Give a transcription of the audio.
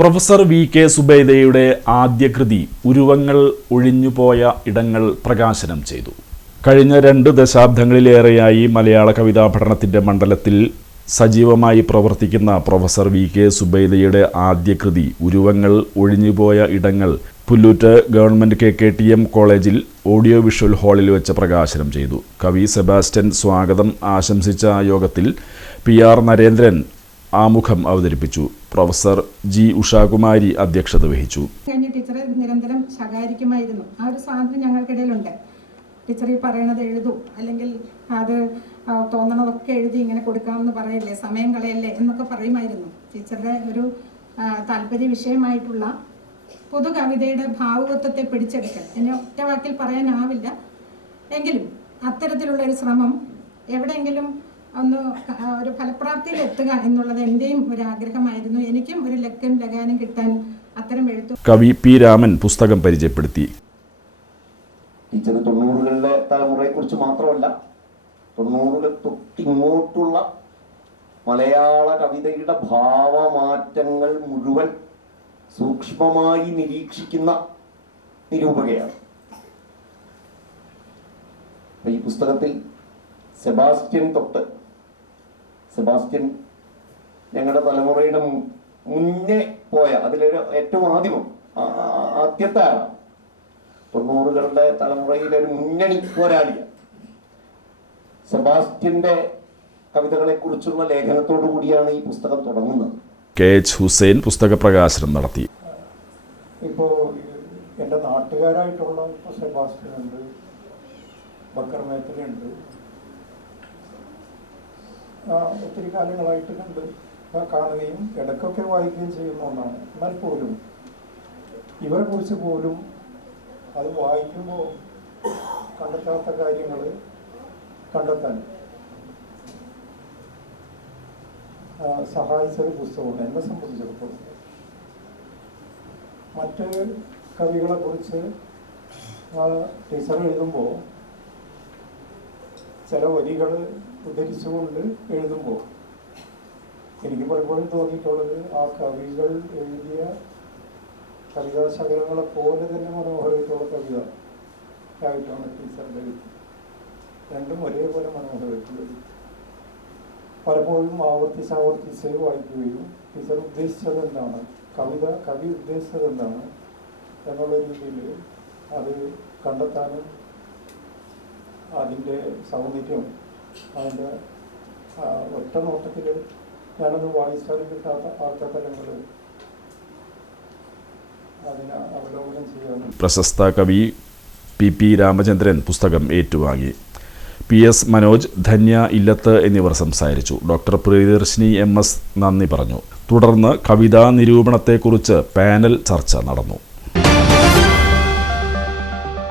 Professor VK. സുബൈദയുടെ ആദ്യ കൃതി ഉരുവങ്ങൾ ഒഴിഞ്ഞുപോയ ഇടങ്ങൾ പ്രകാശനം ചെയ്തു. കഴിഞ്ഞ 2 ദശാബ്ദങ്ങളിലേറെയായി മലയാള കവിതാ പഠനത്തിൻ്റെ മണ്ഡലത്തിൽ സജീവമായി പ്രവർത്തിക്കുന്ന പ്രൊഫസർ വി.കെ. സുബൈദയുടെ ആദ്യ കൃതി ഉരുവങ്ങൾ ഒഴിഞ്ഞുപോയ ഇടങ്ങൾ പുല്ലൂറ്റ് ഗവൺമെൻറ് KKTM കോളേജിൽ ഓഡിയോ വിഷ്വൽ ഹാളിൽ വെച്ച് പ്രകാശനം ചെയ്തു. കവി സെബാസ്റ്റ്യൻ സ്വാഗതം ആശംസിച്ച യോഗത്തിൽ PR നരേന്ദ്രൻ ആമുഖം അവതരിപ്പിച്ചു. Professor G. ഉഷാകുമാരി അധ്യക്ഷത വഹിച്ചു. ടീച്ചറെ നിരന്തരം ശകാരിക്കുമായിരുന്നു. ആ ഒരു സ്വാതന്ത്ര്യം ഞങ്ങൾക്കിടയിലുണ്ട്. ടീച്ചർ ഈ പറയണത് എഴുതൂ, അല്ലെങ്കിൽ അത് തോന്നണതൊക്കെ എഴുതി ഇങ്ങനെ കൊടുക്കാമെന്ന് പറയല്ലേ, സമയം കളയല്ലേ എന്നൊക്കെ പറയുമായിരുന്നു. ടീച്ചറുടെ ഒരു താല്പര്യ വിഷയമായിട്ടുള്ള പൊതു കവിതയുടെ ഭാവുകത്വത്തെ പിടിച്ചെടുക്കൽ എന്നെ ഒറ്റ വാക്കിൽ പറയാനാവില്ല. എങ്കിലും അത്തരത്തിലുള്ള ഒരു ശ്രമം എവിടെയെങ്കിലും ഒന്ന് ഒരു ഫലപ്രാപ്തിയിൽ എത്തുക എന്നുള്ളത് എൻ്റെയും ഒരു ആഗ്രഹമായിരുന്നു. എനിക്കും ഒരു ലക്കും ലഗാനും കിട്ടാൻ അത്തരം എഴുത്തു. കവി P. രാമൻ പുസ്തകം പരിചയപ്പെടുത്തി. ടീച്ചർ 90കളിലെ തലമുറയെ കുറിച്ച് മാത്രമല്ല, 90കൾ തൊട്ടിങ്ങോട്ടുള്ള മലയാള കവിതയുടെ ഭാവമാറ്റങ്ങൾ മുഴുവൻ സൂക്ഷ്മമായി നിരീക്ഷിക്കുന്ന നിരൂപകയാണ്. ഈ പുസ്തകത്തിൽ സെബാസ്റ്റ്യൻ ഞങ്ങളുടെ തലമുറയുടെ മുന്നേ പോയ അതിലൊരു ഏറ്റവും ആദ്യത്തെ ആളാണ്. 90കളുടെ തലമുറയിലെ ഒരു മുന്നണി പോരാളിയാണ്. സെബാസ്റ്റ്യന്റെ കവിതകളെ കുറിച്ചുള്ള ലേഖനത്തോടു കൂടിയാണ് ഈ പുസ്തകം തുടങ്ങുന്നത്. KH ഹുസൈൻ പുസ്തക പ്രകാശനം നടത്തി. ഇപ്പോൾ എൻ്റെ നാട്ടുകാരായിട്ടുള്ള സെബാസ്റ്റ്യൻ ഉണ്ട്, ബക്കർ മേത്തലുണ്ട്, ഒത്തിരി കാലങ്ങളായിട്ട് കാണുകയും ഇടയ്ക്കൊക്കെ വായിക്കുകയും ചെയ്യുന്ന ഒന്നാണ്. എന്നാൽ പോലും ഇവരെ കുറിച്ച് പോലും അത് വായിക്കുമ്പോൾ കണ്ടെത്താത്ത കാര്യങ്ങൾ കണ്ടെത്താൻ സഹായിച്ചൊരു പുസ്തകമാണ് എന്നെ സംബന്ധിച്ചിടത്തോളം. മറ്റ് കവികളെ കുറിച്ച് ടീച്ചർ എഴുതുമ്പോൾ ചില വരികൾ ഉദ്ധരിച്ചുകൊണ്ട് എഴുതുമ്പോൾ എനിക്ക് പലപ്പോഴും തോന്നിയിട്ടുള്ളത് ആ കവികൾ എഴുതിയ കവിതാശകലങ്ങളെ പോലെ തന്നെ മനോഹരമായിട്ടുള്ള കവിത ആയിട്ടാണ് ടീച്ചറിൻ്റെ എഴുത്ത്. രണ്ടും ഒരേപോലെ മനോഹരമായിട്ടുള്ള എഴുത്ത്. പലപ്പോഴും ആവർത്തിച്ച് വായിക്കുകയും ടീച്ചർ ഉദ്ദേശിച്ചത് എന്താണ്, കവി ഉദ്ദേശിച്ചത് എന്താണ് എന്നുള്ള രീതിയിൽ അത് കണ്ടെത്താനും അതിൻ്റെ സൗന്ദര്യം അതിൻ്റെ ഒറ്റ നോട്ടത്തിൽ ഞാനത് വായിച്ചാലും കിട്ടാത്ത അർത്ഥതലങ്ങൾ അതിനെ അവലോകനം ചെയ്യാനും. പ്രശസ്ത കവി P. രാമചന്ദ്രൻ പുസ്തകം ഏറ്റുവാങ്ങി. PS. മനോജ്, ധന്യ ഇല്ലത്ത് എന്നിവർ സംസാരിച്ചു. ഡോക്ടർ പ്രിയദർശിനി MS നന്ദി പറഞ്ഞു. തുടർന്ന് കവിതാ നിരൂപണത്തെക്കുറിച്ച് പാനൽ ചർച്ച നടന്നു.